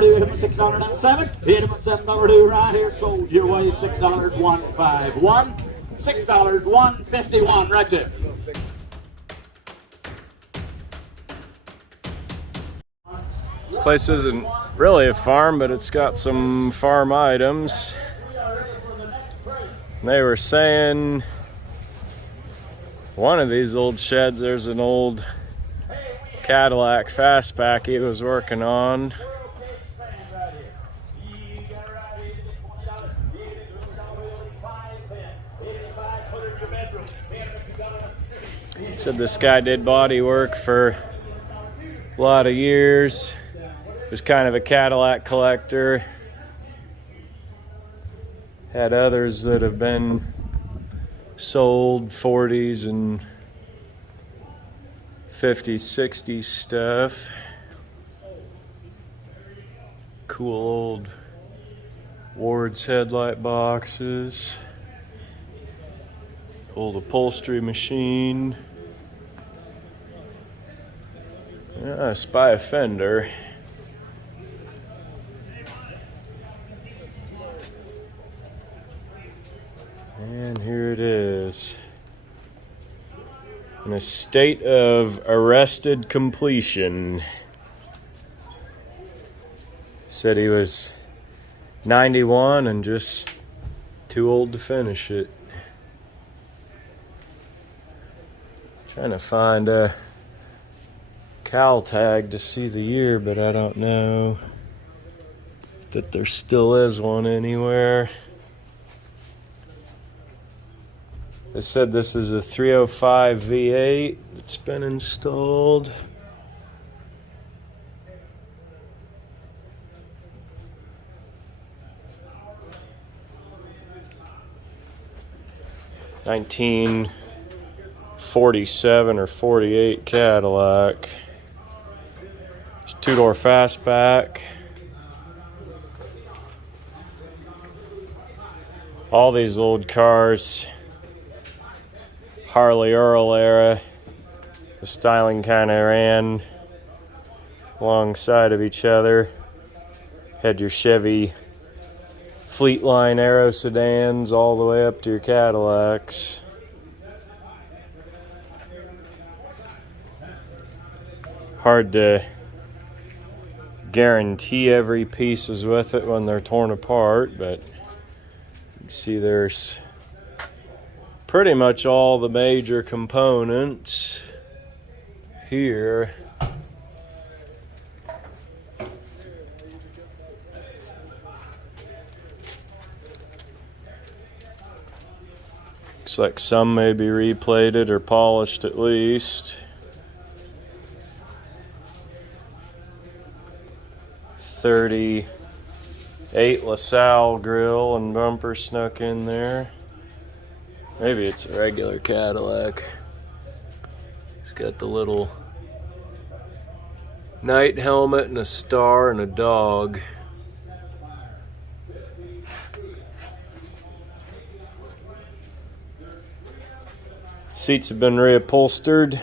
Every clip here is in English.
$6.02, hit him at $6.07, hit him at $7.02 right here, sold your way $6.151, $6.151 right there. Place isn't really a farm, but it's got some farm items. They were saying one of these old sheds, there's an old Cadillac Fastback he was working on. Said this guy did body work for a lot of years. Was kind of a Cadillac collector. Had others that have been sold, 40s and 50s, 60s stuff. Cool old Ward's headlight boxes. Old upholstery machine. Yeah, spy fender. And here it is. In a state of arrested completion. Said he was 91 and just too old to finish it. Trying to find a cowl tag to see the year, but I don't know that there still is one anywhere. They said this is a 305 V8 that's been installed. (1947 or 48) Cadillac. It's two-door fastback. All these old cars, Harley Earl era, the styling kind of ran alongside of each other. Had your Chevy Fleetline Aero sedans all the way up to your Cadillacs. Hard to guarantee every piece is with it when they're torn apart, but you can see there's pretty much all the major components here. Looks like some may be replated or polished at least. 38 LaSalle grill and bumper snuck in there. Maybe it's a regular Cadillac. It's got the little night helmet and a star and a dog. Seats have been reupholstered.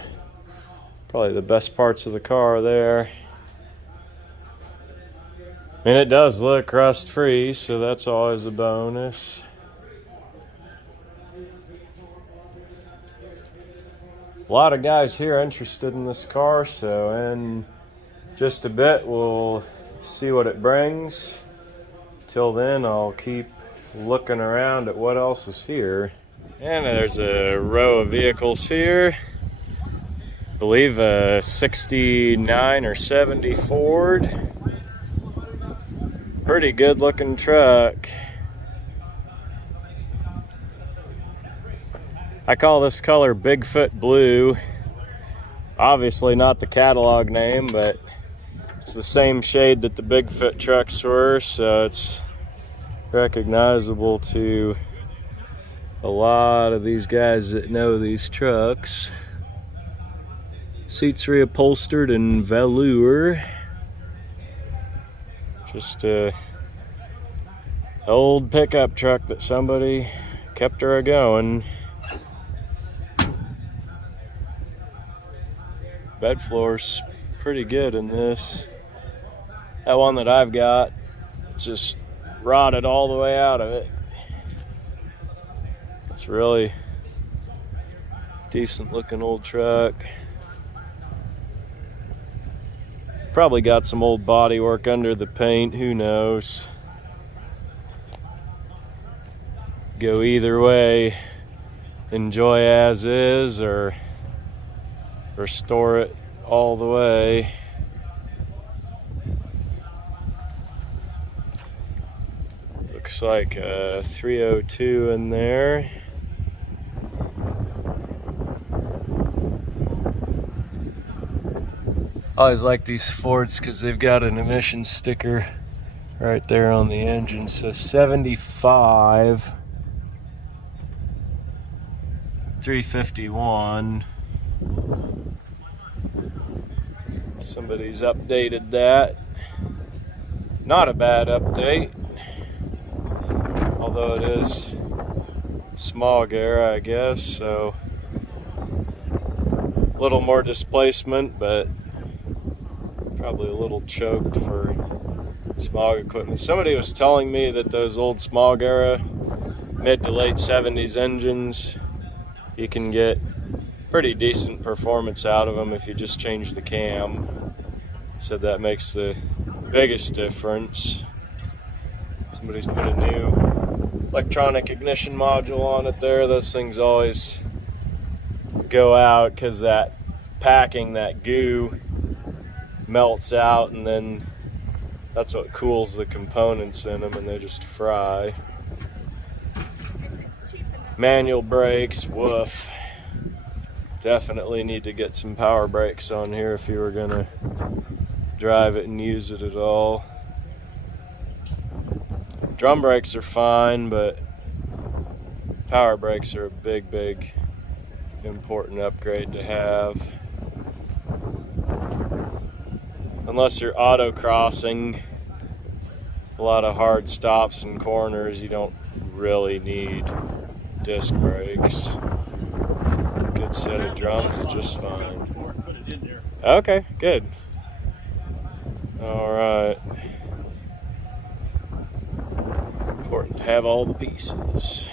Probably the best parts of the car there. I mean, it does look rust-free, so that's always a bonus. A lot of guys here interested in this car, so in just a bit we'll see what it brings. Till then, I'll keep looking around at what else is here. And there's a row of vehicles here. I believe a 69 or 70 Ford. Pretty good looking truck. I call this color Bigfoot Blue. Obviously not the catalog name, but it's the same shade that the Bigfoot trucks were, so it's recognizable to a lot of these guys that know these trucks. Seats reupholstered in velour. Just a old pickup truck that somebody kept her going. Bed floor's pretty good in this. That one that I've got just rotted all the way out of it. It's really decent looking old truck. Probably got some old body work under the paint, who knows. Go either way. Enjoy as is or restore it all the way. Looks like a 302 in there. I always like these Fords because they've got an emission sticker right there on the engine. So 75, 351. Somebody's updated that. Not a bad update. Although it is smog era, I guess, so a little more displacement, but probably a little choked for smog equipment. Somebody was telling me that those old smog era mid to late 70s engines, you can get pretty decent performance out of them if you just change the cam. Said that makes the biggest difference. Somebody's put a new electronic ignition module on it there. Those things always go out because that packing, that goo, melts out, and then that's what cools the components in them, and they just fry. Manual brakes, woof. Definitely need to get some power brakes on here if you were gonna drive it and use it at all. Drum brakes are fine, but power brakes are a big important upgrade to have. Unless you're autocrossing a lot of hard stops and corners, you don't really need disc brakes. Good set of drums is just fine. Okay, good. All right. Important to have all the pieces.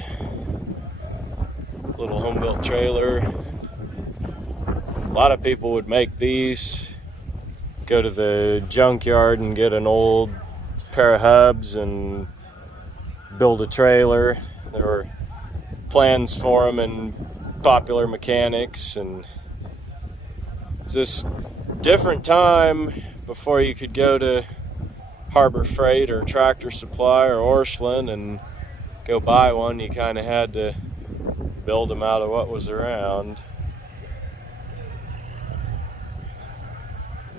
Little home built trailer. A lot of people would make these, go to the junkyard and get an old pair of hubs and build a trailer. There were plans for them in Popular Mechanics, and it's this different time before you could go to Harbor Freight or Tractor Supply or Orscheln and go buy one. You kind of had to build them out of what was around.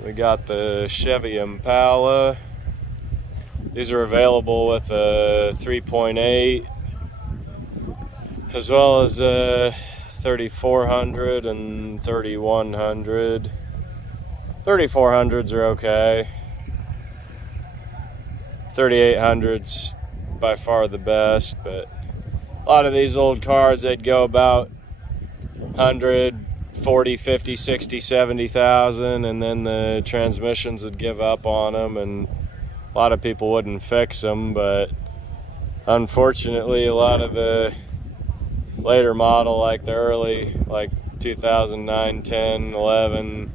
We got the Chevy Impala. These are available with a 3.8 as well as a 3400 and 3100. 3400s are okay. 3800s by far the best, but a lot of these old cars, they'd go about 100, 40, 50, 60, 70,000, and then the transmissions would give up on them, and a lot of people wouldn't fix them. But unfortunately, a lot of the later model, like the early, like 2009, 10, 11,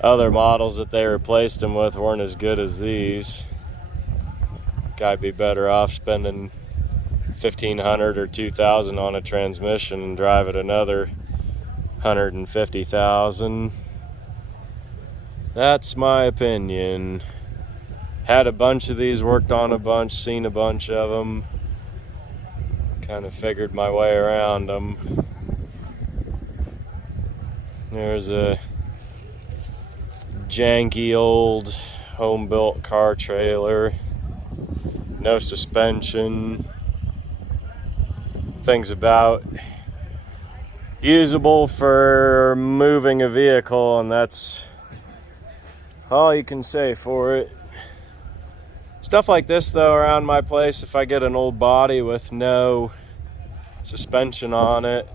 other models that they replaced them with weren't as good as these. Guy'd be better off spending $1,500 or $2,000 on a transmission and drive it another $150,000. That's my opinion. Had a bunch of these, worked on a bunch, seen a bunch of them. Kind of figured my way around them. There's a janky old home-built car trailer. No suspension. Thing's about usable for moving a vehicle, and that's all you can say for it. Stuff like this, though, around my place, if I get an old body with no suspension on it,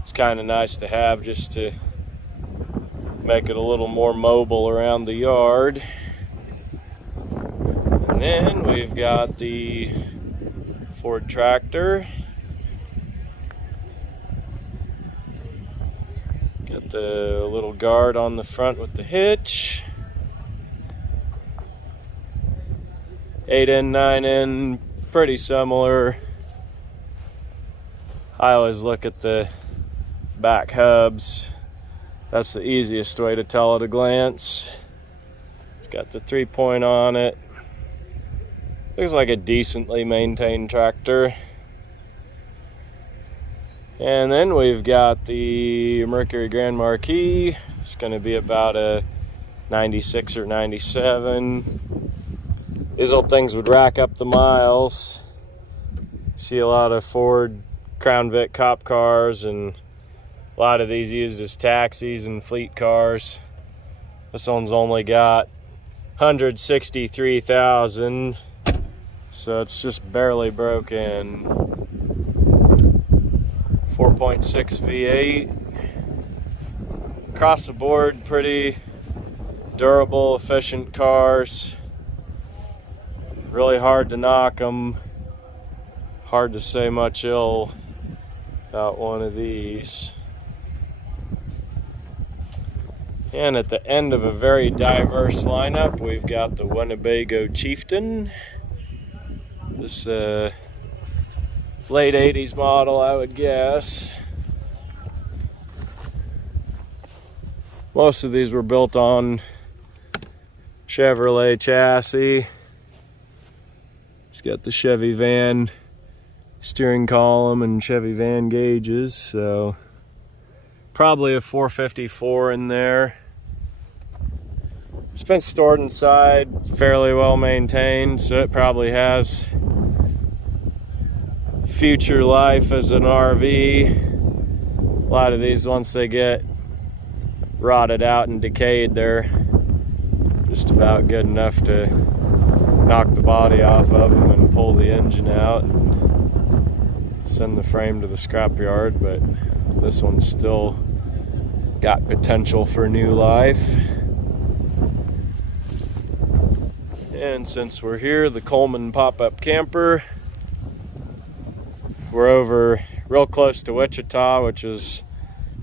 it's kind of nice to have just to make it a little more mobile around the yard. And then we've got the Ford tractor. Got the little guard on the front with the hitch. 8N, 9N, pretty similar. I always look at the back hubs. That's the easiest way to tell at a glance. It's got the 3-point on it. Looks like a decently maintained tractor. And then we've got the Mercury Grand Marquis. It's going to be about a 96 or 97. These old things would rack up the miles. See a lot of Ford Crown Vic cop cars, and a lot of these used as taxis and fleet cars. This one's only got 163,000, so it's just barely broken. 4.6 V8. Across the board, pretty durable, efficient cars. Really hard to knock them. Hard to say much ill about one of these. And at the end of a very diverse lineup, we've got the Winnebago Chieftain. This late 80s model, I would guess. Most of these were built on Chevrolet chassis. It's got the Chevy van steering column and Chevy van gauges, so probably a 454 in there. It's been stored inside, fairly well maintained, so it probably has future life as an RV. A lot of these, once they get rotted out and decayed, they're just about good enough to knock the body off of them and pull the engine out and send the frame to the scrapyard. But this one's still got potential for new life. And since we're here, the Coleman pop-up camper. We're over real close to Wichita, which is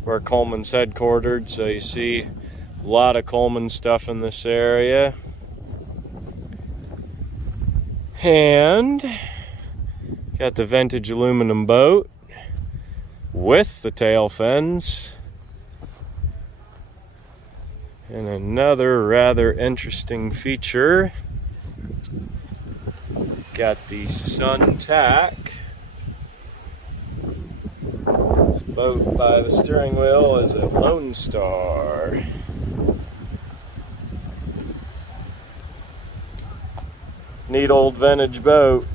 where Coleman's headquartered, so you see a lot of Coleman stuff in this area. And got the vintage aluminum boat with the tail fins. And another rather interesting feature, got the sun tack. This boat by the steering wheel is a Lone Star. Neat old vintage boat.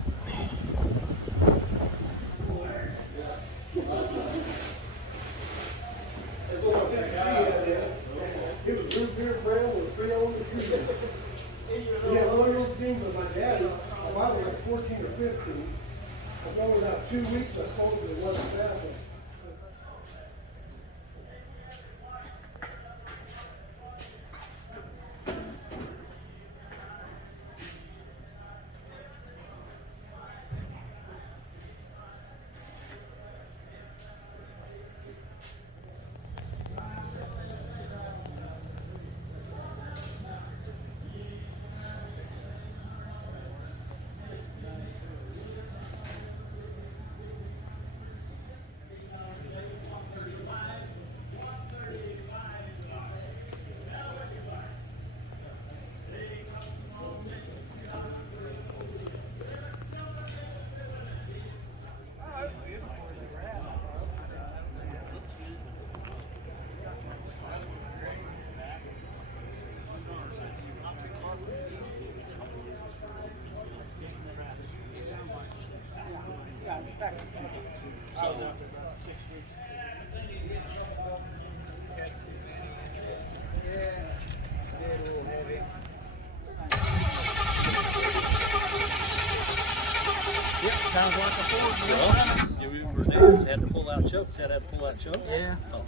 Sounds like a Ford. Well, yeah, we were there. Had to pull out choke. Had to pull out choke. Yeah. Oh.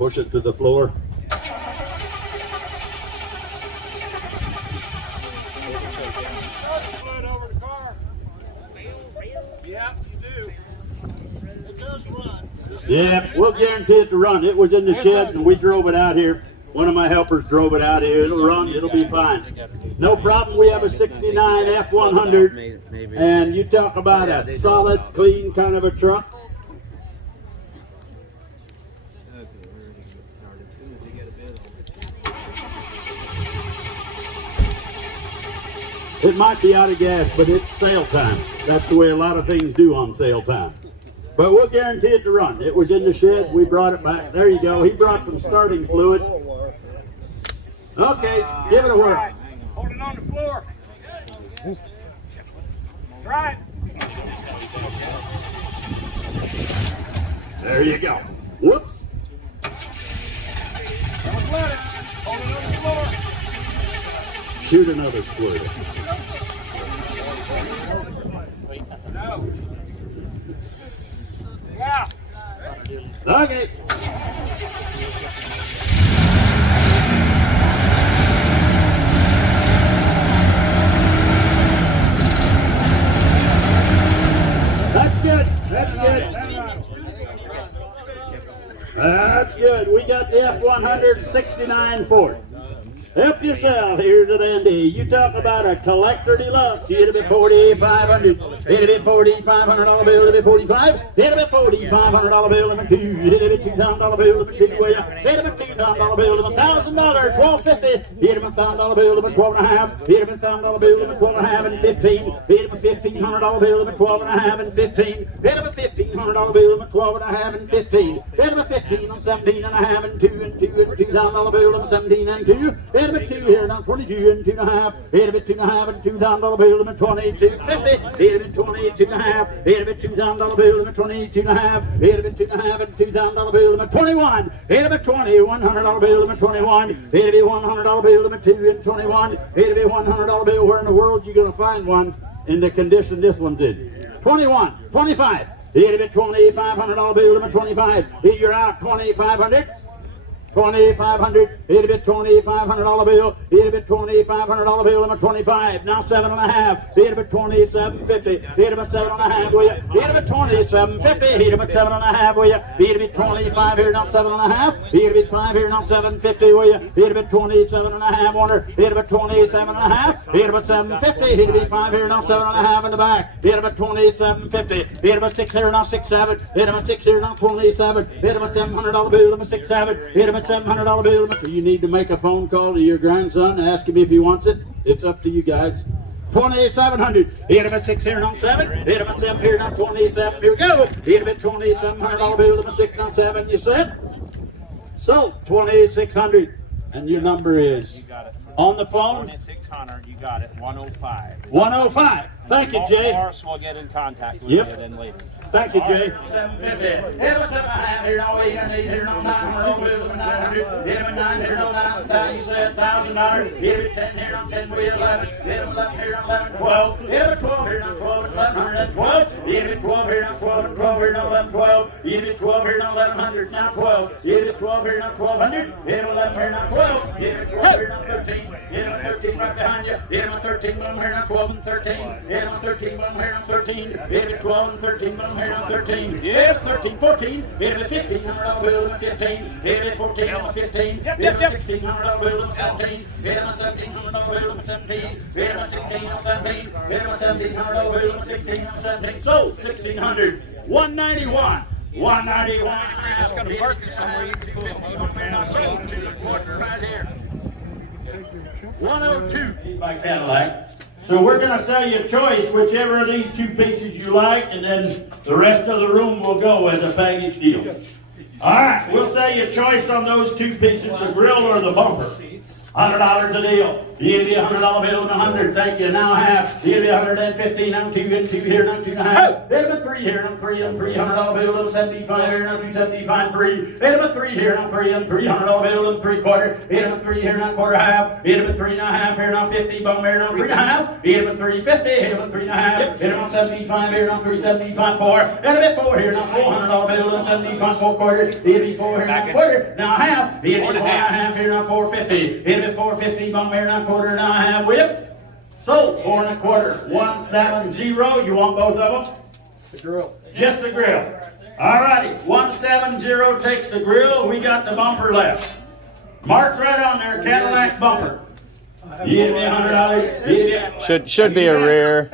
Push it to the floor. Yeah, we'll guarantee it to run. It was in the shed and we drove it out here. One of my helpers drove it out here. It'll run. It'll be fine. No problem. We have a 69 F100. And you talk about a solid, clean kind of a truck. It might be out of gas, but it's sale time. That's the way a lot of things do on sale time. But we'll guarantee it to run. It was in the shed. We brought it back. There you go. He brought some starting fluid. Okay, give it a whirl. Hold it on the floor. Try it. There you go. Whoops. Don't let it. Hold it on the floor. Shoot another squirt. No. Yeah. Okay. That's good. That's good. That's good. We got the F100 69 Ford. Help yourself. Here's a dandy. You talk about a collector deluxe. It'll be $4,500. It'll be $4,500 bill. It'll be $45. It'll be $4,500 bill number 2. It'll be $2,000 bill number 2. It'll be $2,000 bill number $1,000. $1,250. It'll be $1,000 bill number 12.5. It'll be $1,000 bill number 12.5 and 15. It'll be $1,500 bill number 12.5 and 15. It'll be $1,500 bill number 12.5 and 15. It'll be 15 on 17.5 and 2 and 2 and $2,000 bill number 17 and 2. It'll be 2 here, now 22 and 2.5. It'll be 2.5 and $2,000 bill and 22.50. It'll be 22.5. It'll be $2,000 bill and 22.5. It'll be 2.5 and $2,000 bill and 21. It'll be $2,100 bill and 21. It'll be $100 bill and 2 and 21. It'll be $100 bill. Where in the world you gonna find one in the condition this one's in? 21, 25. It'll be $2,500 bill and 25. You're out 2,500. 2,500. It'll be $2,500 bill. It'll be $2,500 bill number 25. Now 7.5. It'll be $2,750. It'll be 7.5. Will you? It'll be $2,750. It'll be 7.5. Will you? It'll be 25 here, not 7.5. It'll be 5 here, not 750. Will you? It'll be 27.5. Wonder. It'll be 27.5. It'll be 750. It'll be 5 here, not 7.5 in the back. It'll be 27.50. It'll be 6 here, not 6.7. It'll be 6 here, not 27. It'll be $700 bill number 6.7. It'll be $700 bill. You need to make a phone call to your grandson, ask him if he wants it. It's up to you guys. 2,700. It'll be 6 here, not 7. It'll be 7 here, not 27. Here we go. It'll be $2,700 bill. It'll be 6 not 7. You said? So 2,600. And your number is? You got it. On the phone? 2,600. You got it. 105. 105. Thank you, Jay. Morris will get in contact with you then later. Thank you, Jay. 750. It'll be 7.5 here, no 800 here, no 900 bill for 900. It'll be 9 here, no 9,000. You said $1,000. It'll be 10 here, no 10 for 11. It'll be 11 here, no 11, 12. It'll be 12 here, no 12 and 1,100 12. It'll be 12 here, no 12 and 12 here, no 11, 12. It'll be 12 here, no 1,100 now 12. It'll be 12 here, no 1,200. It'll be 11 here, no 12. It'll be 12 here, no 13. It'll be 13 right behind you. It'll be 13 1 here, no 12 and 13. It'll be 13 1 here, no 13. It'll be 12 and 13 1 here, no 13. Yeah, 13, 14. It'll be $1,500 bill and 15. It'll be 14 and 15. It'll be $1,600 bill and 17. It'll be $1,700 bill and 17. It'll be 16 and 17. It'll be $1,700 bill and 16 and 17. So 1,600. 191. 191. Just got to park it somewhere. You can pull it over. Sold to the quarter right here. 102 by Cadillac. So we're going to sell you a choice, whichever of these two pieces you like, and then the rest of the room will go as a package deal. All right, we'll sell you a choice on those two pieces, the grill or the bumper. $100 a deal. Give me $100 bill and 100. Thank you. Now half. Give me 150. Now two and two here. Now two and a half. Hit him at three here. Now three and $300 bill and 75 here. Now 275 three. Hit him at three here. Now three and $300 bill and 3/4. Hit him at three here. Now quarter half. Hit him at 3 1/2 here. Now 50. Bum here. Now 3 1/2. Hit him at 350. Hit him at 3 1/2. Hit him on 75 here. Now 375 4. Hit him at 4 here. Now $400 bill and 75 4/4. Hit him 4 here. Now quarter. Now half. Hit him 4 1/2 here. Now 450. Hit him at 450. Bum here. Now quarter. Now half. Whip. Sold 4 1/4. 170. You want both of them? The grill. Just the grill. All righty. 170 takes the grill. We got the bumper left. Marked right on there. Cadillac bumper. Give me $100. Should be a rear.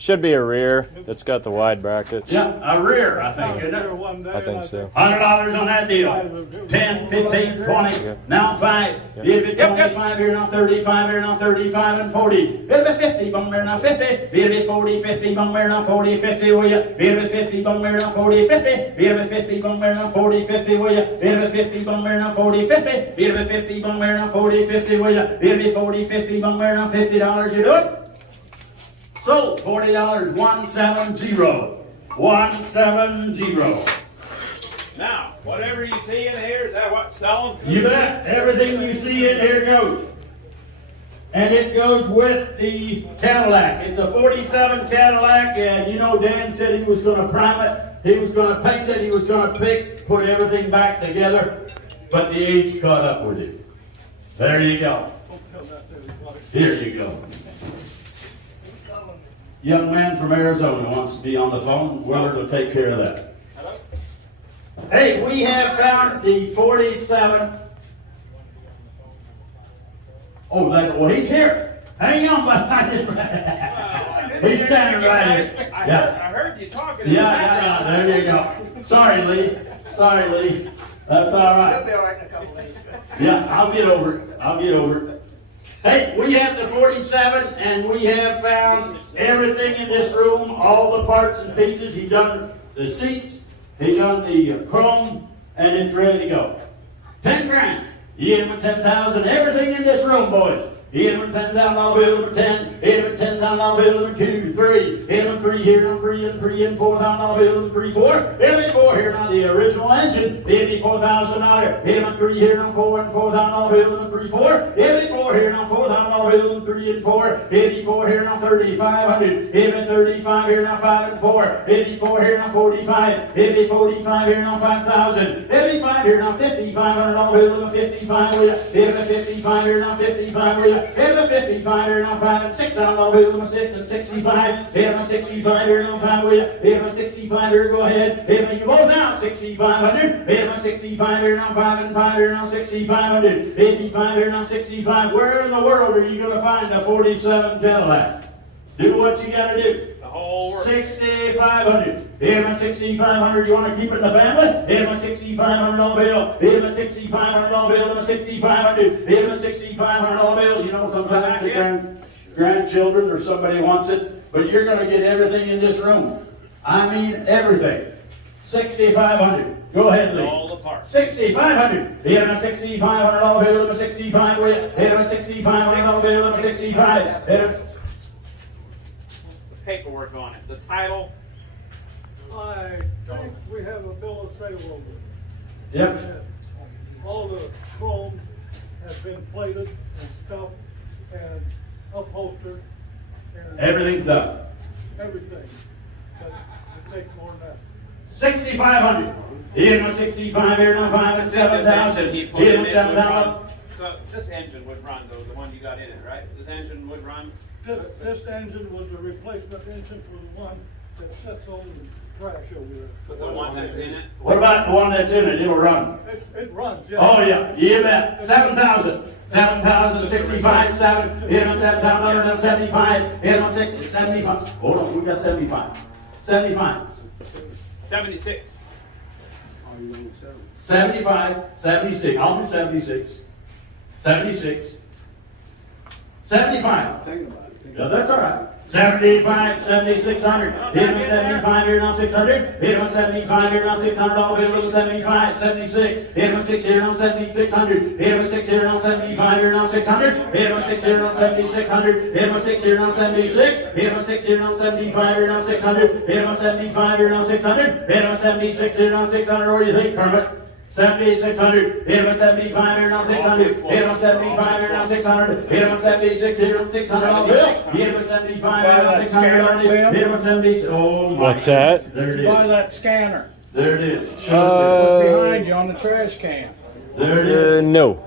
Should be a rear that's got the wide brackets. Yeah, a rear, I think, isn't it? I think so. $100 on that deal. 10, 15, 20. Now 5. Give me 25 here, now 35 here, now 35 and 40. Give me 50, bum here, now 50. Give me 40, 50, bum here, now 40, 50, will you? Give me 50, bum here, now 40, 50. Give me 50, bum here, now 40, 50, will you? Give me 50, bum here, now 40, 50. Give me 50, bum here, now 40, 50, will you? Give me 40, 50, bum here, now $50. You do it? So, $40, 170. 170. Now, whatever you see in here, is that what's selling? You bet. Everything you see in here goes. And it goes with the Cadillac. It's a 47 Cadillac, and you know Dan said he was going to prime it, he was going to paint it, he was going to put everything back together, but the age caught up with it. There you go. Here you go. Young man from Arizona wants to be on the phone. Willard will take care of that. Hello? Hey, we have found the 47. Oh, well, he's here. Hang on behind him. He's standing right here. I heard you talking. Yeah. There you go. Sorry, Lee. That's all right. He'll be all right in a couple days. Yeah, I'll get over it. Hey, we have the 47, and we have found everything in this room, all the parts and pieces. He done the seats, he done the chrome, and it's ready to go. 10 grand. You hit him with 10,000. Everything in this room, boys. Hit him with $10,000 bill number 10. Hit him with $10,000 bill number 2, 3. Hit him with 3 here, number 3 and 3 and $4,000 bill number 3, 4. Hit him with 4 here, now the original engine. Hit me $4,000. Hit him with 3 here, now 4 and $4,000 bill number 3, 4. Hit me 4 here, now $4,000 bill number 3 and 4. Hit me 4 here, now 3,500. Hit me 35 here, now 5 and 4. Hit me 4 here, now 45. Hit me 45 here, now 5,000. Hit me 5 here, now $5,500 bill number 55. Hit me 55 here, now 55. Hit him 55 here, now 5 and $600 bill number 6 and 65. Hit him 65 here, now 5 will you? Hit him 65 here, go ahead. Hit him, you both out, 6,500. Hit him 65 here, now 5 and 5 here, now 6,500. 85 here, now 65. Where in the world are you going to find a 47 Cadillac? Do what you got to do. The whole world. 6,500. Hit him 6,500. You want to keep it in the family? Hit him $6,500 bill. Hit him $6,500 bill. Hit him 6,500. Hit him $6,500 bill. You know, sometimes the grandchildren or somebody wants it, but you're going to get everything in this room. I mean everything. 6,500. Go ahead, Lee. All the parts. 6,500. Hit him $6,500 bill. Hit him 65 with you. Hit him $6,500 bill. Hit him 65. Hit him. Paperwork on it. The title. I think we have a bill of sale over it. Yep. And all the chrome has been plated and stuffed and upholstered and Everything's done. everything. But it takes more than that. 6,500. Hit him 65 here, now 5 and 7,000. Hit him 7,000. So this engine would run though, the one you got in it, right? This engine would run. This engine was a replacement engine for the one that sits on the trash over there. But the one that's in it. What about the one that's in it? It'll run. It runs, yeah. Oh, yeah. You bet. 7,000. 7,000, 65, 7. Hit him 7,000, 75. Hit him 75. Hold on, we got 75. 75. 76. 75, 76. I'll be 76. 76. 75. Think about it. Yeah, that's all right. 75, 7600. Hit him 75 here on 600. Hit him 75 here on 600. All bill with 75, 76. Hit him 6 here on 7600. Hit him 6 here on 75 here on 600. Hit him 6 here on 7600. Hit him 6 here on 76. Hit him 6 here on 75 here on 600. Hit him 75 here on 600. Hit him 76 here on 600. What do you think, Kermit? 7600, hit him 75 here on 600, hit him 75 here on 600, hit him 76 here on 600, all bill, hit him 75 here on 600, hit him 70, oh my. What's that? There it Buy is. that scanner. There it is. It's behind you on the trash can. There it is. No.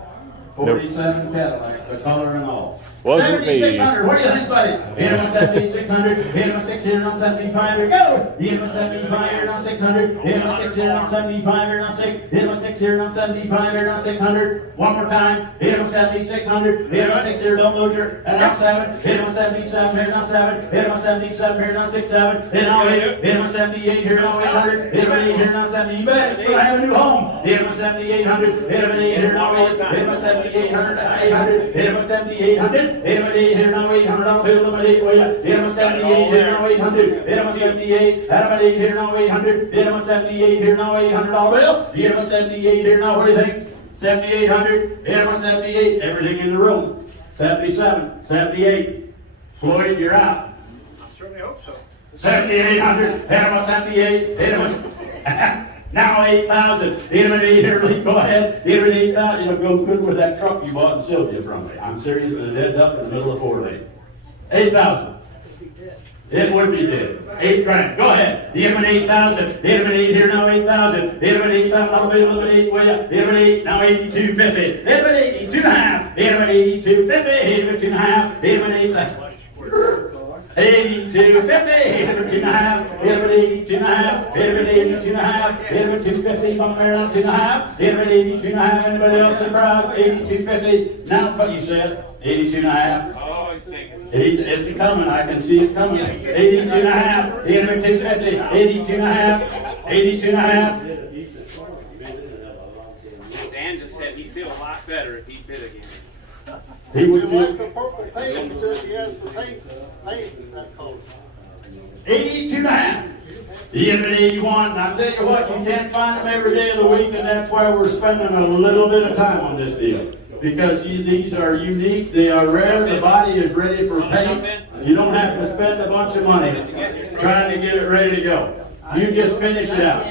47 Cadillac, the color and all. Wasn't me. 7600, what do you think, buddy? Hit him 7600, hit him 6 here on 75, here go! Hit him 75 here on 600, hit him 6 here on 75 here on 6, hit him 6 here on 75 here on 600, one more time, hit him 7600, hit him 6 here, don't lose your, and on 7, hit him 77 here on 7, hit him 77 here on 6, 7, hit him 8, hit him 78 here on 800, hit him 8 here on 70, you bet, it's gonna have a new home, hit him 7800, hit him 8 here on 8, hit him 7800, 800, hit him 7800, hit him 8 here now 800, I'll build him at 8 way, hit him 78 here now 800, hit him 78, hit him at 8 here now 800, hit him 78 here now 800, I'll build, hit him 78 here now, what do you think? 7800, hit him 78, everything in the room, 77, 78, Floyd, you're out. I certainly hope so. 7800, hit him at 78, hit him now 8,000, hit him at 8 here, Lee, go ahead, hit him at 8,000, it'll go good with that truck you bought in Sylvia from me. I'm serious, and it ended up in the middle of 4 lane. 8,000. It would be dead. 8 grand. Go ahead. Hit him at 8,000. Hit him at 8 here now 8,000. Hit him at 8,000. I'll be with 8 will ya? Hit him at 8 now 82.50. Hit him at 82 and a half. Hit him at 82.50. Hit him at 2 and a half. Hit him at 8,000. 82.50, hit him at 2 and a half, hit him at 82 and a half, hit him at 82 and a half, hit him at 250, on there on 2 and a half, hit him at 82 and a half, anybody else in the crowd, 82.50, now what you said, 82 and a half. Oh, he's thinking. It's coming, I can see it coming, 82 and a half, hit him at 250, 82 and a half, 82 and a half. Dan just said he'd feel a lot better if he bid again. He would You like feel the purple paint, he says he has the paint that color. 82 and a half. Hit him at 81, and I tell you what, you can't find them every day of the week, and that's why we're spending a little bit of time on this deal. Because these are unique, they are rare, the body is ready for paint. You don't have to spend a bunch of money trying to get it ready to go. You just finish it out.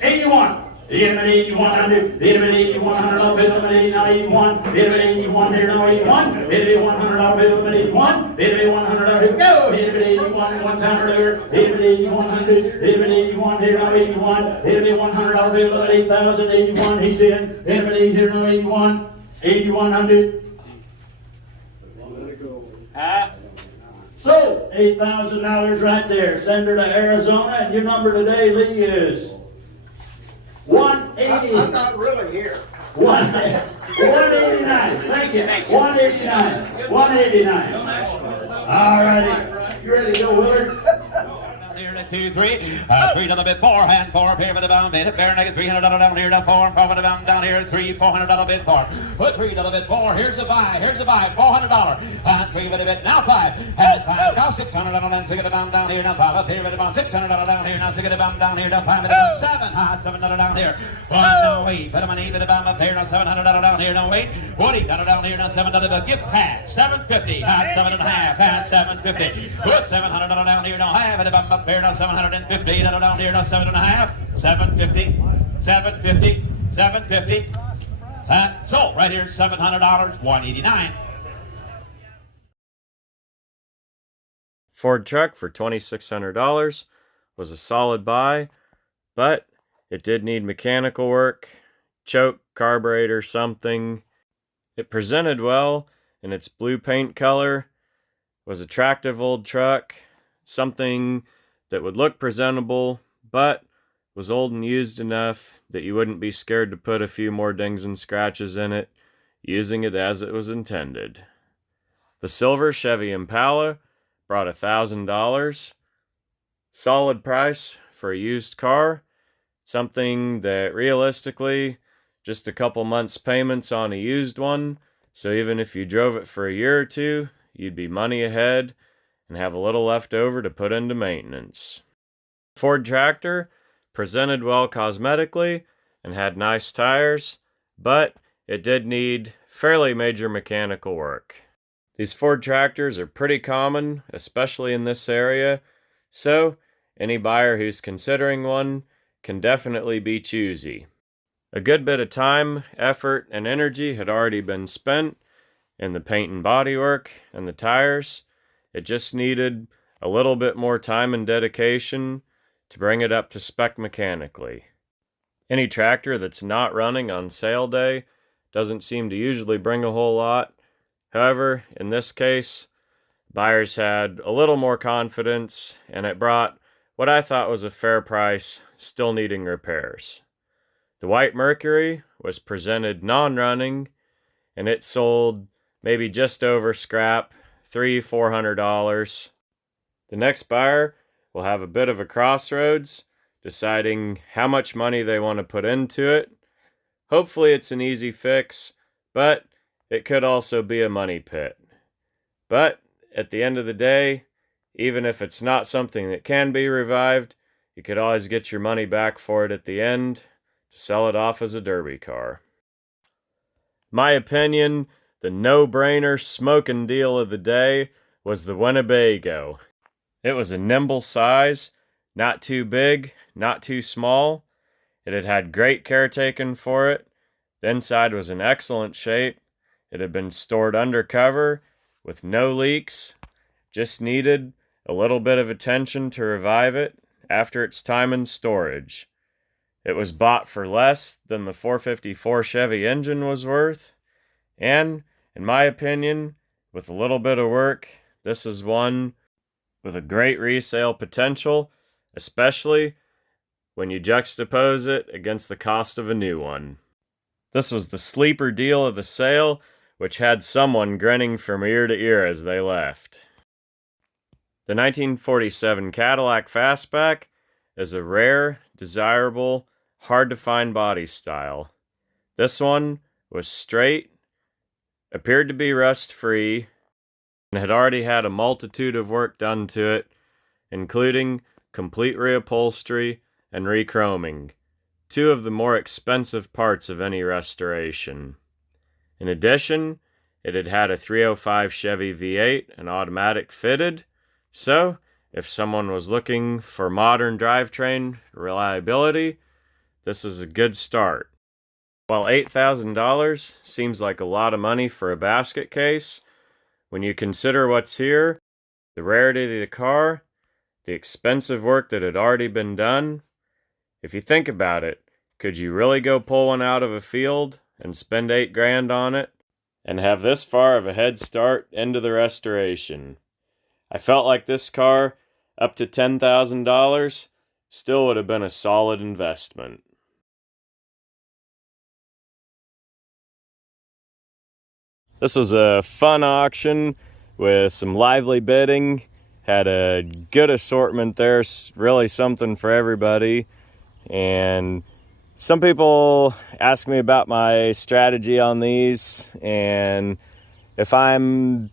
81. Hit him at 8100, hit him at 8100, I'll bid him at 81, hit him at 81 here now 81, hit him at 100, I'll bid him at 81, hit him at 100, here we go, hit him at 81, one time earlier, hit him at 8100, hit him at 81 here now 81, hit him at 100, I'll bid him at 8000, 81, he's in, hit him at 8 here now 81, 8100. So, $8,000 right there, send her to Arizona, and your number today, Lee, is 180. I'm not really here. 189. Thank you. 189. 189. All righty. You ready to go, Willard? Here to 2, 3, 3 to the bid, 4 hand 4, pair with a bound bid, bare naked $300 down here to 4, and 4 with a bound down here, 3, $400 bid 4, put 3 to the bid 4, here's the buy, $400, and 3 with a bid, now 5, and 5, now $600 down, 6 at a bound down here, now 5, up here with a bound, $600 down here, now 6 at a bound down here, now 5 with a bound, 7, hot, $700 down here, 1, now 8, put them on 8 with a bound up here, now $700 down here, now 8, what $800 down here, now $7 bill, gift half, $750, hot, 7 and a half, hot, $750, put $700 down here, now half at a bound up here, now $750 down here, now 7 and a half, $750, $750, $750. So right here, $700, $189. Ford truck for $2,600 was a solid buy, but it did need mechanical work, choke, carburetor, something. It presented well in its blue paint color, was attractive old truck, something that would look presentable, but was old and used enough that you wouldn't be scared to put a few more dings and scratches in it, using it as it was intended. The silver Chevy Impala brought $1,000. Solid price for a used car, something that realistically, just a couple months payments on a used one, so even if you drove it for a year or two, you'd be money ahead and have a little left over to put into maintenance. Ford tractor presented well cosmetically and had nice tires, but it did need fairly major mechanical work. These Ford tractors are pretty common, especially in this area, so any buyer who's considering one can definitely be choosy. A good bit of time, effort, and energy had already been spent in the paint and bodywork and the tires. It just needed a little bit more time and dedication to bring it up to spec mechanically. Any tractor that's not running on sale day doesn't seem to usually bring a whole lot. However, in this case, buyers had a little more confidence, and it brought what I thought was a fair price, still needing repairs. The white Mercury was presented non-running, and it sold maybe just over scrap, $300-400. The next buyer will have a bit of a crossroads, deciding how much money they want to put into it. Hopefully it's an easy fix, but it could also be a money pit. But at the end of the day, even if it's not something that can be revived, you could always get your money back for it at the end to sell it off as a derby car. My opinion, the no-brainer smoking deal of the day was the Winnebago. It was a nimble size, not too big, not too small. It had had great care taken for it. The inside was in excellent shape. It had been stored undercover with no leaks. Just needed a little bit of attention to revive it after its time in storage. It was bought for less than the 454 Chevy engine was worth, and, in my opinion, with a little bit of work, this is one with a great resale potential, especially when you juxtapose it against the cost of a new one. This was the sleeper deal of the sale, which had someone grinning from ear to ear as they left. The 1947 Cadillac Fastback is a rare, desirable, hard-to-find body style. This one was straight, appeared to be rust-free, and had already had a multitude of work done to it, including complete reupholstery and rechroming, two of the more expensive parts of any restoration. In addition, it had had a 305 Chevy V8 and automatic fitted, so if someone was looking for modern drivetrain reliability, this is a good start. While $8,000 seems like a lot of money for a basket case, when you consider what's here, the rarity of the car, the expensive work that had already been done, if you think about it, could you really go pull one out of a field and spend $8,000 on it and have this far of a head start into the restoration? I felt like this car, up to $10,000, still would have been a solid investment. This was a fun auction with some lively bidding. Had a good assortment there, really something for everybody. And some people ask me about my strategy on these, and if I'm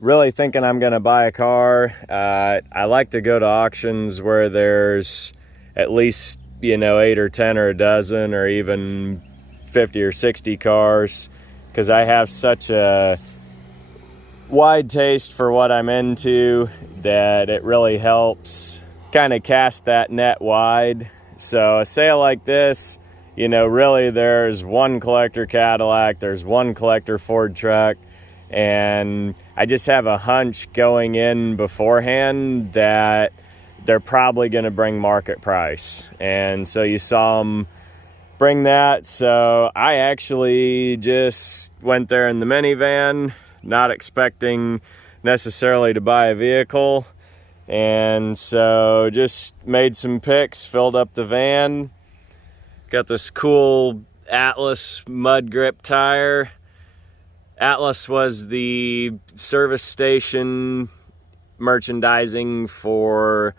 really thinking I'm going to buy a car, I like to go to auctions where there's at least, 8 or 10 or a dozen or even 50 or 60 cars, because I have such a wide taste for what I'm into that it really helps kind of cast that net wide. So a sale like this, really there's one collector Cadillac, there's one collector Ford truck, and I just have a hunch going in beforehand that they're probably going to bring market price. And so you saw them bring that, so I actually just went there in the minivan, not expecting necessarily to buy a vehicle, and so just made some picks, filled up the van. Got this cool Atlas mud grip tire. Atlas was the service station merchandising for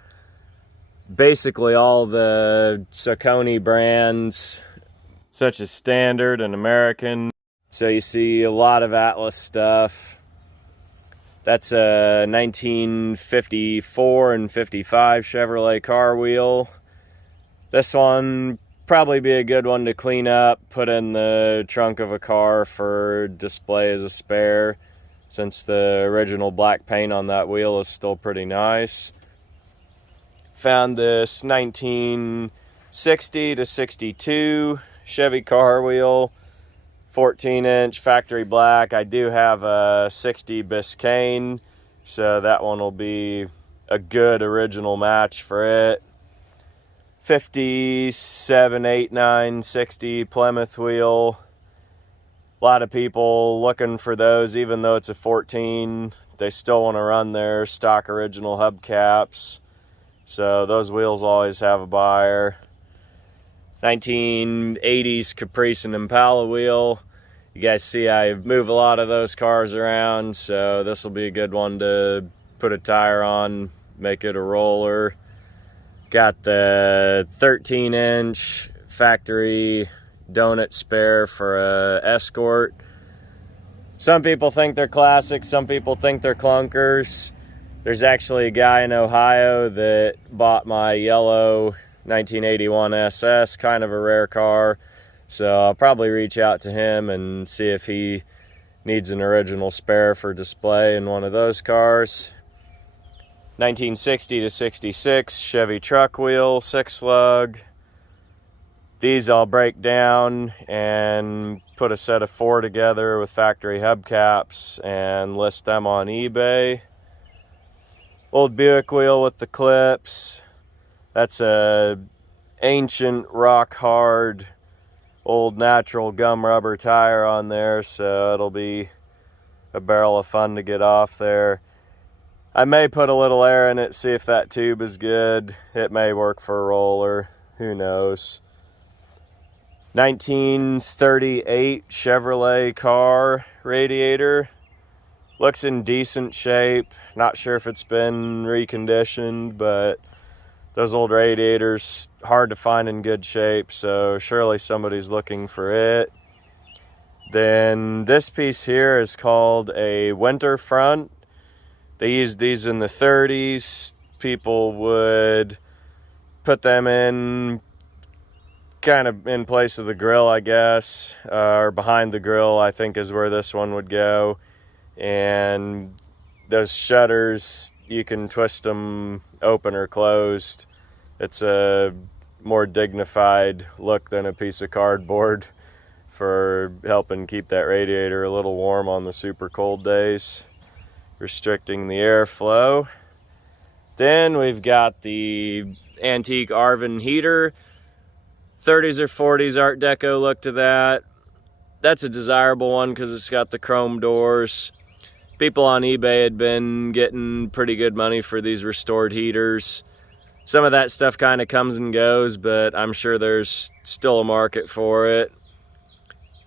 basically all the Saucony brands, such as Standard and American. So you see a lot of Atlas stuff. That's a 1954 and 55 Chevrolet car wheel. This one probably be a good one to clean up, put in the trunk of a car for display as a spare, since the original black paint on that wheel is still pretty nice. Found this 1960 to 62 Chevy car wheel, 14-inch factory black. I do have a 60 Biscayne, so that one will be a good original match for it. 57, 8, 9, 60 Plymouth wheel. A lot of people looking for those, even though it's a 14. They still want to run their stock original hubcaps. So those wheels always have a buyer. 1980s Caprice and Impala wheel. You guys see I move a lot of those cars around, so this will be a good one to put a tire on, make it a roller. Got the 13-inch factory donut spare for a Escort. Some people think they're classic, some people think they're clunkers. There's actually a guy in Ohio that bought my yellow 1981 SS, kind of a rare car. So I'll probably reach out to him and see if he needs an original spare for display in one of those cars. 1960 to 66 Chevy truck wheel, 6-lug. These I'll break down and put a set of 4 together with factory hubcaps and list them on eBay. Old Buick wheel with the clips. That's a ancient rock hard old natural gum rubber tire on there, so it'll be a barrel of fun to get off there. I may put a little air in it, see if that tube is good. It may work for a roller, who knows. 1938 Chevrolet Car Radiator. Looks in decent shape. Not sure if it's been reconditioned, but those old radiators, hard to find in good shape, so surely somebody's looking for it. Then this piece here is called a winter front. They used these in the 30s. People would put them in kind of in place of the grill, I guess, or behind the grill, I think is where this one would go. And those shutters, you can twist them open or closed. It's a more dignified look than a piece of cardboard for helping keep that radiator a little warm on the super cold days, restricting the airflow. Then we've got the antique Arvin heater. 30s or 40s Art Deco look to that. That's a desirable one because it's got the chrome doors. People on eBay had been getting pretty good money for these restored heaters. Some of that stuff kind of comes and goes, but I'm sure there's still a market for it.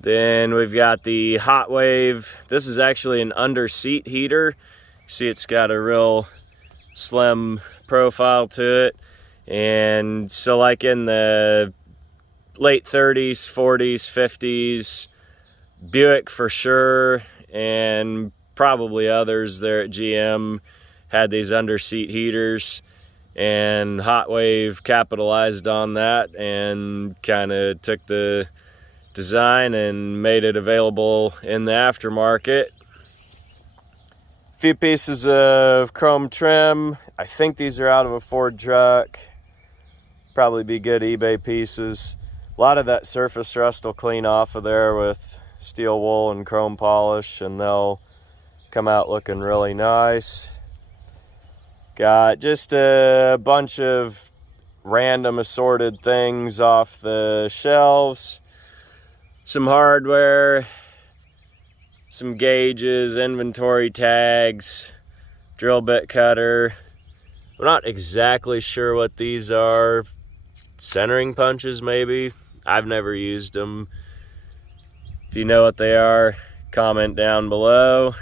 Then we've got the Hot Wave. This is actually an under seat heater. See, it's got a real slim profile to it. And so like in the late 30s, 40s, 50s, Buick for sure, and probably others there at GM had these under seat heaters, and Hot Wave capitalized on that and kind of took the design and made it available in the aftermarket. A few pieces of chrome trim. I think these are out of a Ford truck. Probably be good eBay pieces. A lot of that surface rust will clean off of there with steel wool and chrome polish, and they'll come out looking really nice. Got just a bunch of random assorted things off the shelves. Some hardware, some gauges, inventory tags, drill bit cutter. I'm not exactly sure what these are. Centering punches maybe. I've never used them. If you know what they are, comment down below.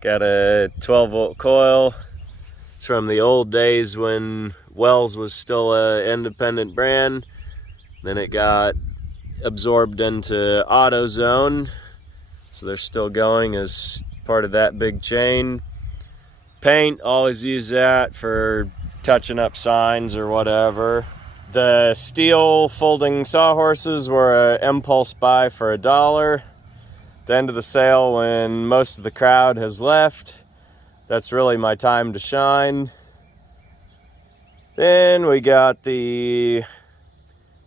Got a 12-volt coil. It's from the old days when Wells was still an independent brand. Then it got absorbed into AutoZone. So they're still going as part of that big chain. Paint, always use that for touching up signs or whatever. The steel folding sawhorses were an impulse buy for $1. At the end of the sale, when most of the crowd has left, that's really my time to shine. Then we got I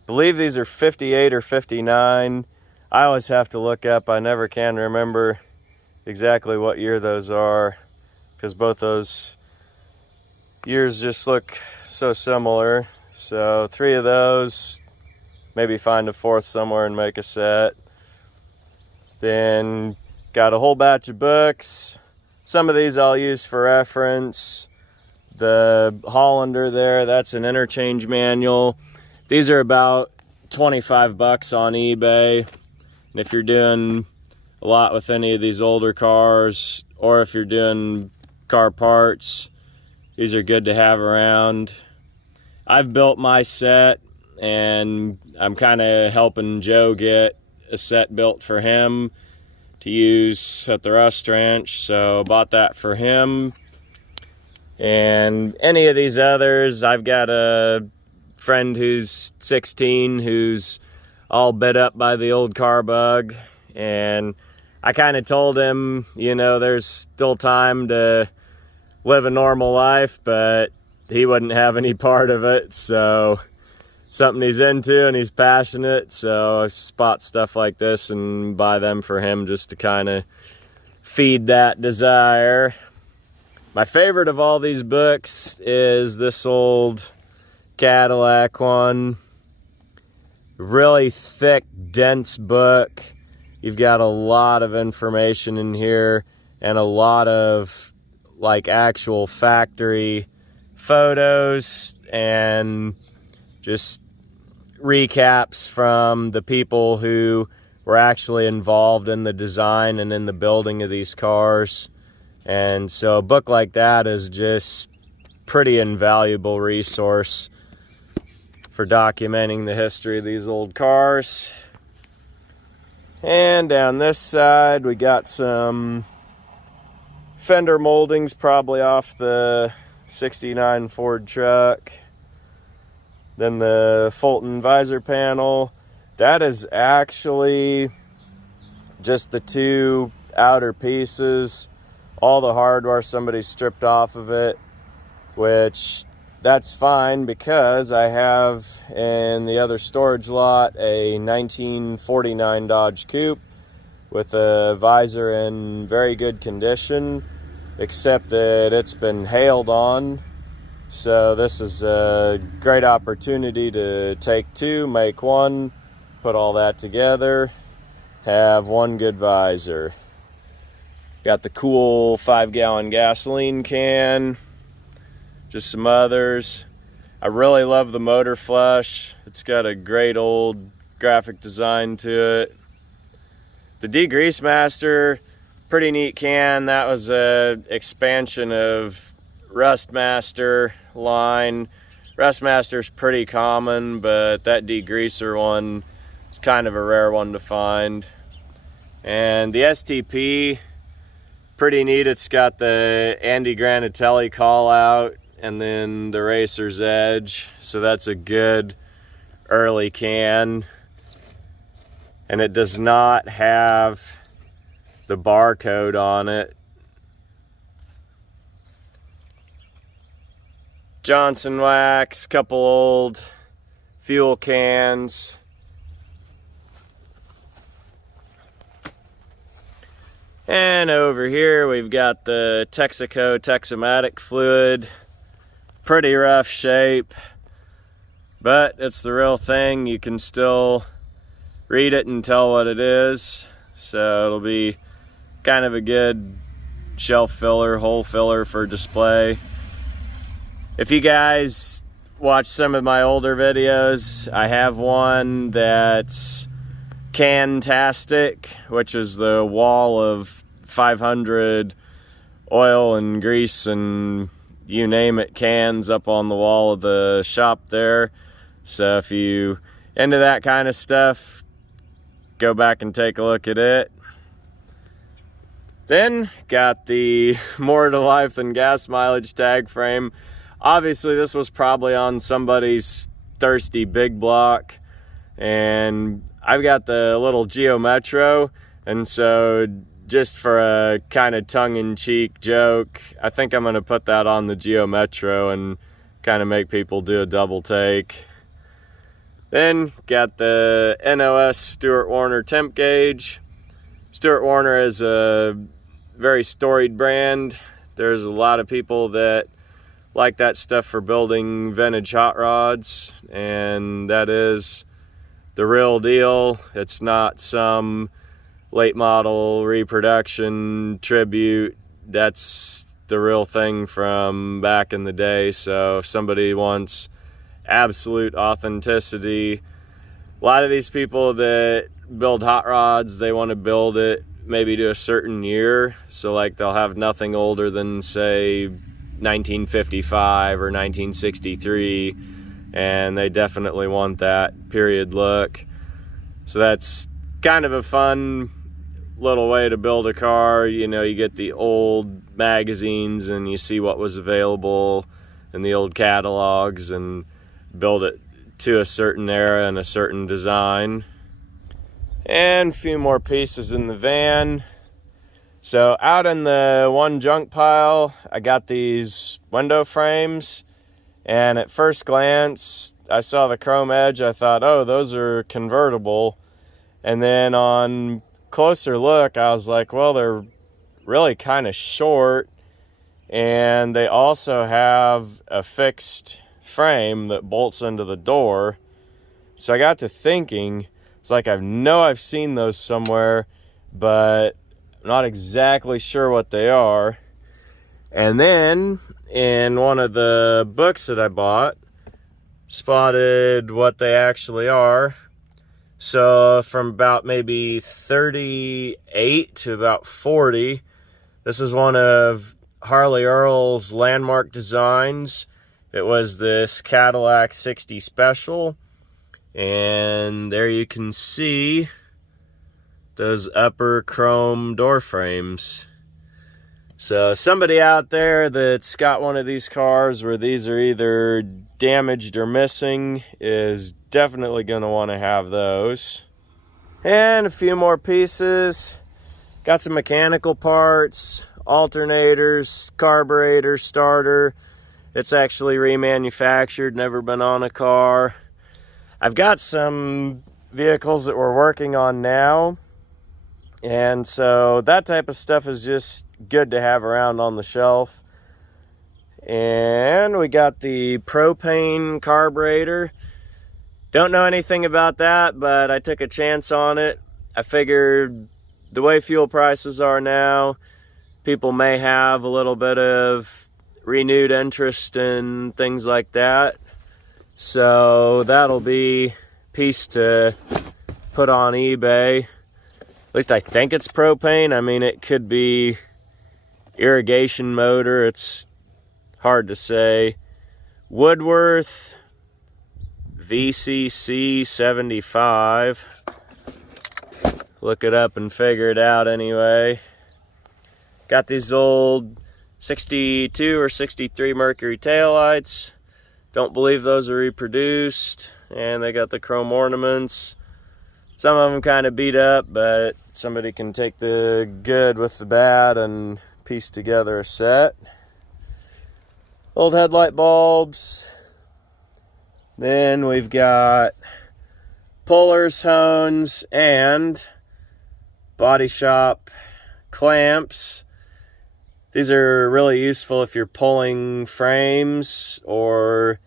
believe these are 58 or 59. I always have to look up, I never can remember exactly what year those are, because both those years just look so similar. So 3 of those, maybe find a 4th somewhere and make a set. Then got a whole batch of books. Some of these I'll use for reference. The Hollander there, that's an interchange manual. These are about 25 bucks on eBay. And if you're doing a lot with any of these older cars, or if you're doing car parts, these are good to have around. I've built my set, and I'm kind of helping Joe get a set built for him to use at the Rust Ranch, so bought that for him. And any of these others, I've got a friend who's 16 who's all bit up by the old car bug, and I kind of told him, you know, there's still time to live a normal life, but he wouldn't have any part of it. So something he's into and he's passionate, so I spot stuff like this and buy them for him just to kind of feed that desire. My favorite of all these books is this old Cadillac one. Really thick, dense book. You've got a lot of information in here and a lot of like actual factory photos and just recaps from the people who were actually involved in the design and in the building of these cars. And so a book like that is just pretty invaluable resource for documenting the history of these old cars. And down this side we got some fender moldings, probably off the 69 Ford truck. Then the Fulton visor panel. That is actually just the 2 outer pieces. All the hardware somebody stripped off of it, which that's fine because I have in the other storage lot a 1949 Dodge Coupe with a visor in very good condition, except that it's been hailed on. So this is a great opportunity to take 2, make 1, put all that together, have 1 good visor. Got the cool 5-gallon gasoline can, just some others. I really love the motor flush. It's got a great old graphic design to it. The Degrease Master, pretty neat can. That was a expansion of Rust Master line. Rust Master's pretty common, but that degreaser one is kind of a rare one to find. And the STP, pretty neat. It's got the Andy Granatelli call out and then the Racer's Edge, so that's a good early can. And it does not have the barcode on it. Johnson wax, couple old fuel cans. And over here we've got the Texaco Texomatic fluid. Pretty rough shape, but it's the real thing. You can still read it and tell what it is. So it'll be kind of a good shelf filler, hole filler for display. If you guys watch some of my older videos, I have one that's Cantastic, which is the wall of 500 oil and grease and you name it cans up on the wall of the shop there. So if you into that kind of stuff, go back and take a look at it. Then got the more to life than gas mileage tag frame. Obviously this was probably on somebody's thirsty big block, and I've got the little Geo Metro, and so just for a kind of tongue-in-cheek joke, I think I'm going to put that on the Geo Metro and kind of make people do a double take. Then got the NOS Stuart Warner Temp Gage. Stuart Warner is a very storied brand. There's a lot of people that like that stuff for building vintage hot rods, and that is the real deal. It's not some late model reproduction tribute. That's the real thing from back in the day. So if somebody wants absolute authenticity, a lot of these people that build hot rods, they want to build it maybe to a certain year. So like they'll have nothing older than say 1955 or 1963, and they definitely want that period look. So that's kind of a fun little way to build a car. You know, you get the old magazines and you see what was available in the old catalogs and build it to a certain era and a certain design. And a few more pieces in the van. So out in the one junk pile, I got these window frames, and at first glance I saw the chrome edge. I thought, oh, those are convertible. And then on closer look, I was like, well, they're really kind of short, and they also have a fixed frame that bolts into the door. So I got to thinking, it's like I've seen those somewhere, but I'm not exactly sure what they are. And then in one of the books that I bought, spotted what they actually are. So from about maybe 38 to about 40, this is one of Harley Earl's landmark designs. It was this Cadillac 60 Special, and there you can see those upper chrome door frames. So somebody out there that's got one of these cars where these are either damaged or missing is definitely going to want to have those. And a few more pieces. Got some mechanical parts, alternators, carburetor, starter. It's actually remanufactured, never been on a car. I've got some vehicles that we're working on now, and so that type of stuff is just good to have around on the shelf. And we got the propane carburetor. Don't know anything about that, but I took a chance on it. I figured the way fuel prices are now, people may have a little bit of renewed interest in things like that. So that'll be a piece to put on eBay. At least I think it's propane. I mean, it could be irrigation motor. It's hard to say. Woodworth VCC 75. Look it up and figure it out anyway. Got these old 62 or 63 Mercury taillights. Don't believe those are reproduced. And they got the chrome ornaments. Some of them kind of beat up, but somebody can take the good with the bad and piece together a set. Old headlight bulbs. Then we've got pullers, hones, and body shop clamps. These are really useful if you're pulling frames, or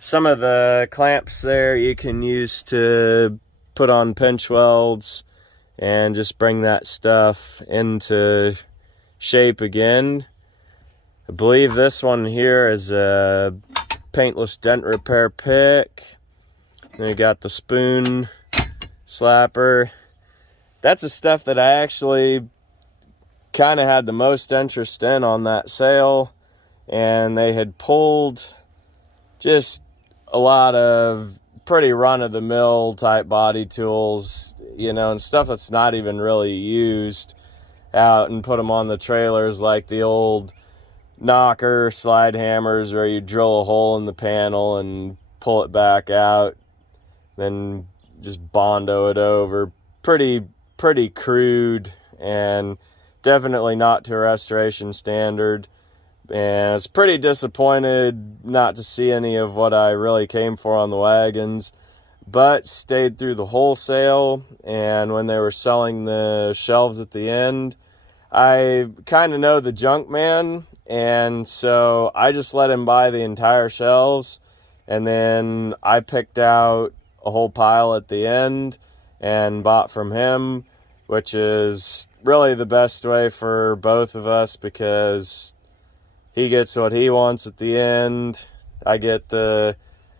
some of the clamps there you can use to put on pinch welds and just bring that stuff into shape again. I believe this one here is a paintless dent repair pick. Then we got the spoon slapper. That's the stuff that I actually kind of had the most interest in on that sale, and they had pulled just a lot of pretty run-of-the-mill type body tools, you know, and stuff that's not even really used out and put them on the trailers, like the old knocker slide hammers where you drill a hole in the panel and pull it back out, then just Bondo it over. Pretty crude, and definitely not to restoration standard. And I was pretty disappointed not to see any of what I really came for on the wagons, but stayed through the wholesale. And when they were selling the shelves at the end, I kind of know the junk man, and so I just let him buy the entire shelves, and then I picked out a whole pile at the end and bought from him, which is really the best way for both of us, because he gets what he wants at the end. I get the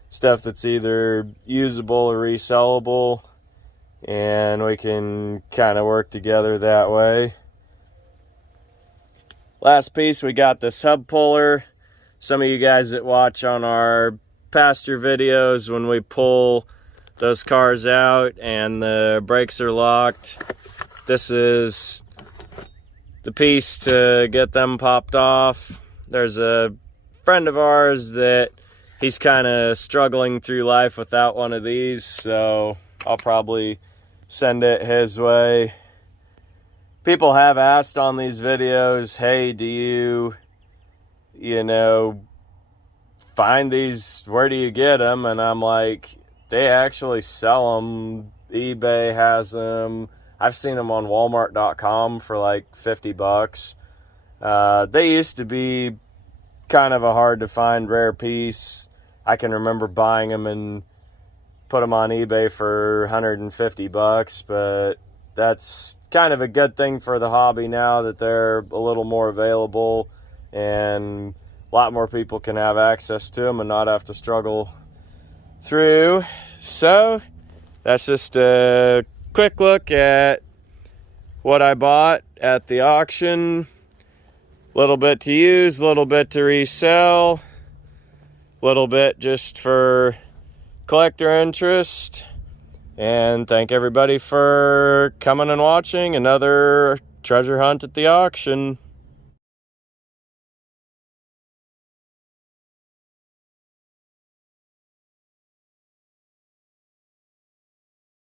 stuff that's either usable or resellable, and we can kind of work together that way. Last piece, we got this hub puller. Some of you guys that watch on our pasture videos, when we pull those cars out and the brakes are locked, this is the piece to get them popped off. There's a friend of ours that he's kind of struggling through life without one of these, so I'll probably send it his way. People have asked on these videos, hey, do you know, find these, where do you get them? And I'm like, they actually sell them. eBay has them. I've seen them on Walmart.com for like $50. They used to be kind of a hard to find rare piece. I can remember buying them and put them on eBay for $150, but that's kind of a good thing for the hobby now that they're a little more available and a lot more people can have access to them and not have to struggle through. So that's just a quick look at what I bought at the auction. A little bit to use, a little bit to resell, a little bit just for collector interest. And thank everybody for coming and watching another treasure hunt at the auction.